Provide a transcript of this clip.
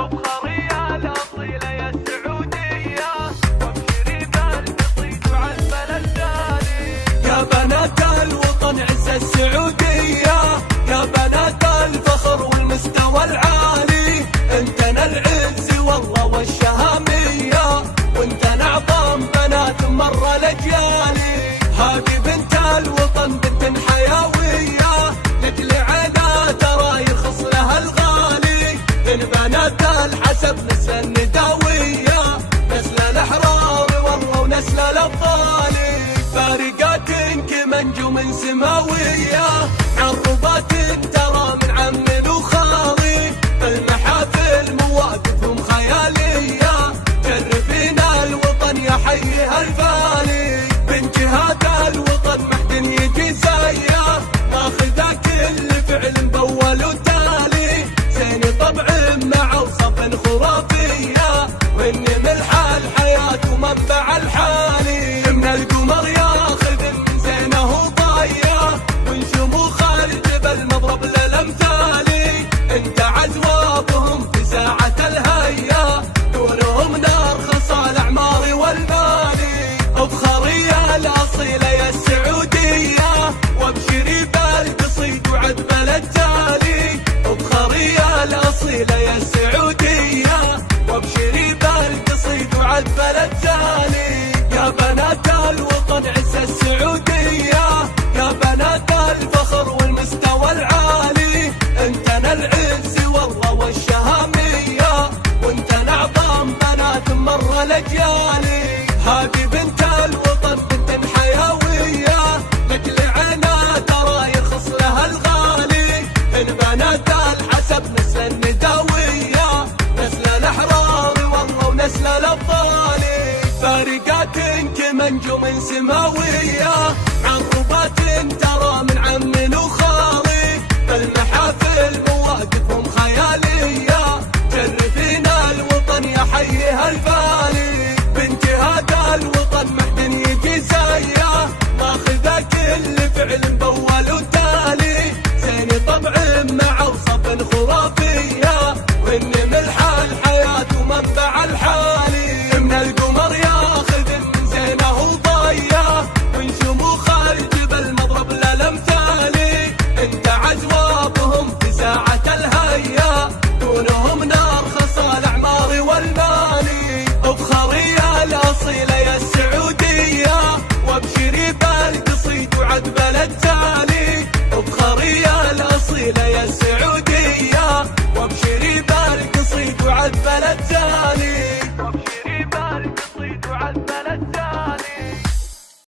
وبخارية الأصيلة يا السعودية، وابشري بالقصيد وعزم الثاني. يا بنات الوطن عز السعودية، يا بنات الفخر والمستوى العالي، انتنا العز والله والشهامية، وانتنا عظام بنات مرة لجيالي. هذه بنت الوطن بنت حيوية، مثل عينا ترى يرخص لها الغالي، من بنات الحسب نسل النداوية، نسل الأحرار والله ونسل الأبطال، فارقات كمنجوم سماوية، عربات ترى من عمي وخالي، المحافل مواقفهم خيالية، ترفينا الوطن يا حيها الفالي، بنت هذا الوطن محد يجي زيه، ماخذه كل فعل مبول وتالي، زين طبع مع وصف خرافية، واني ملح الحياة ومنبع الحالي، من القمر ياخذ من زينه ضايه، ونشموخ الجبل مضرب للامثالي، انت عزوابهم في ساعة الهيا، نورهم نار خصال الاعمار والمالي، وبخارية الاصيلة يا السعودية، وابشري بالقصيد وعذب التالي، وبخارية الاصيلة يا السعودية، وابشري بالقصيد وعذب التالي. يا بنات الوطن عز السعودية، يا بنات الفخر والمستوى العالي، انتنا العز والله والشهامية، وانتنا عظام بنات مرة لجيالي. هذه بنت الوطن بنت حيوية، مثل عينا ترى يرخص لها الغالي، من بنات الحسب نسل النداوية، نسل الأحرار والله ونسل الأبطال، فارقات كمنجوم سماوية.